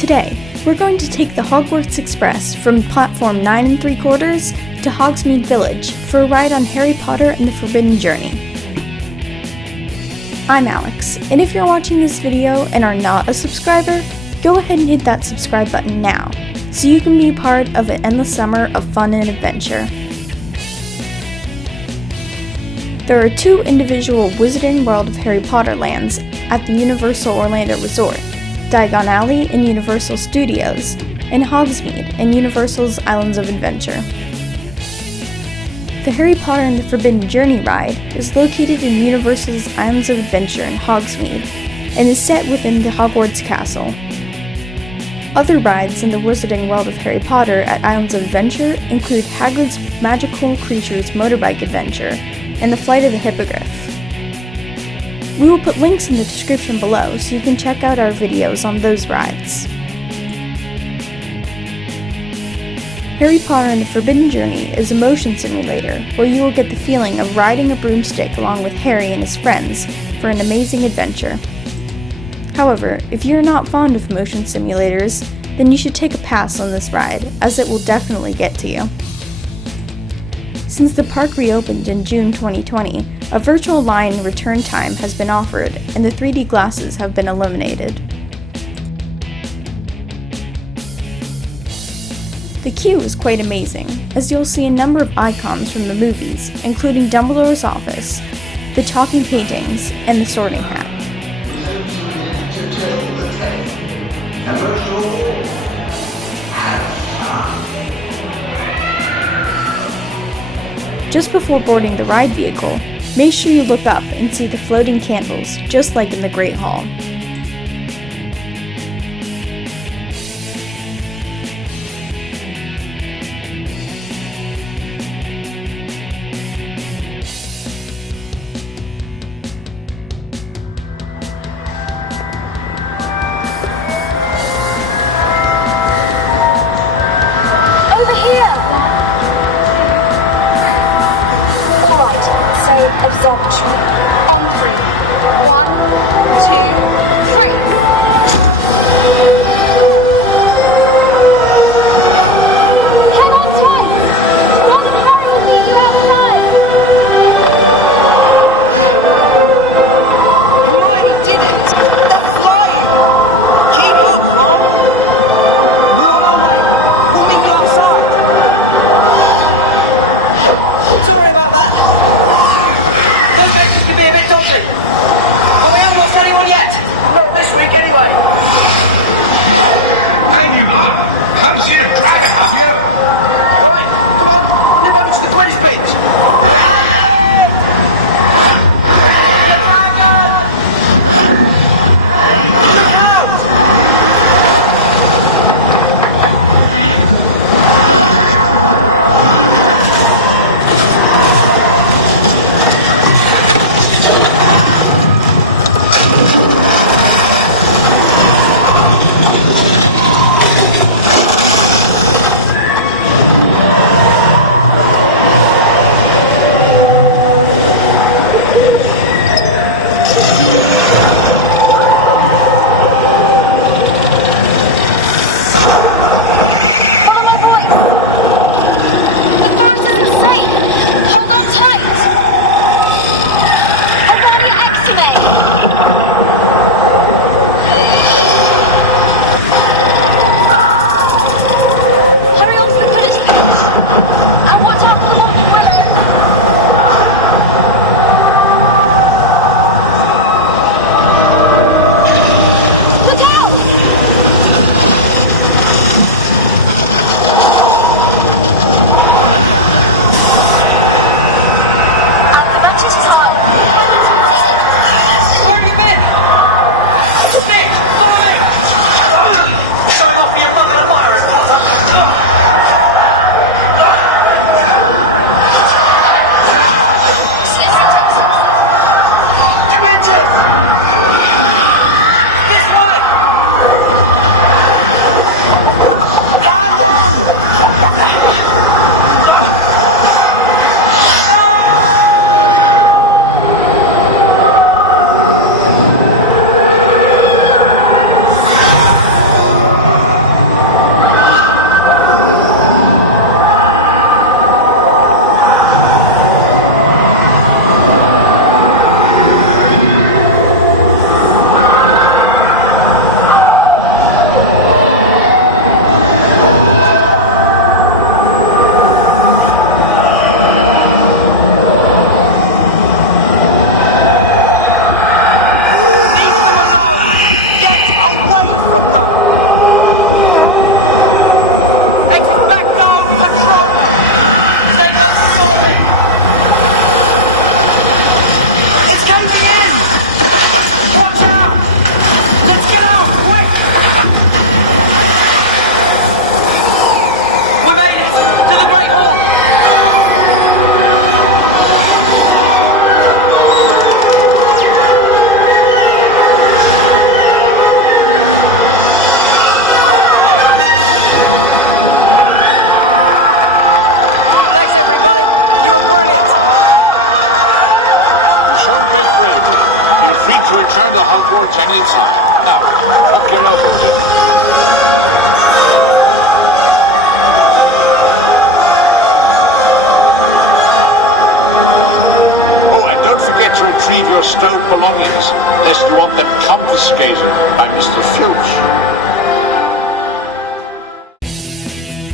Today, we're going to take the Hogwarts Express from platform 9 3/4 to Hogsmeade Village for a ride on Harry Potter and the Forbidden Journey. I'm Alex, and if you're watching this video and are not a subscriber, go ahead and hit that subscribe button now, so you can be a part of an endless summer of fun and adventure. There are 2 individual Wizarding World of Harry Potter lands at the Universal Orlando Resort, Diagon Alley in Universal Studios, and Hogsmeade in Universal's Islands of Adventure. The Harry Potter and the Forbidden Journey ride is located in Universal's Islands of Adventure in Hogsmeade, and is set within the Hogwarts Castle. Other rides in the Wizarding World of Harry Potter at Islands of Adventure include Hagrid's Magical Creatures Motorbike Adventure and the Flight of the Hippogriff. We will put links in the description below so you can check out our videos on those rides. Harry Potter and the Forbidden Journey is a motion simulator where you will get the feeling of riding a broomstick along with Harry and his friends for an amazing adventure. However, if you're not fond of motion simulators, then you should take a pass on this ride, as it will definitely get to you. Since the park reopened in June 2020, a virtual line return time has been offered and the 3D glasses have been eliminated. The queue is quite amazing, as you'll see a number of icons from the movies, including Dumbledore's office, the talking paintings, and the sorting hat. Just before boarding the ride vehicle, make sure you look up and see the floating candles, just like in the Great Hall. Over here! Alright, so observatory. Entry. 1, 2,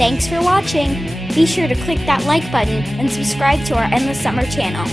Thanks for watching! Be sure to click that like button and subscribe to our Endless Summer channel.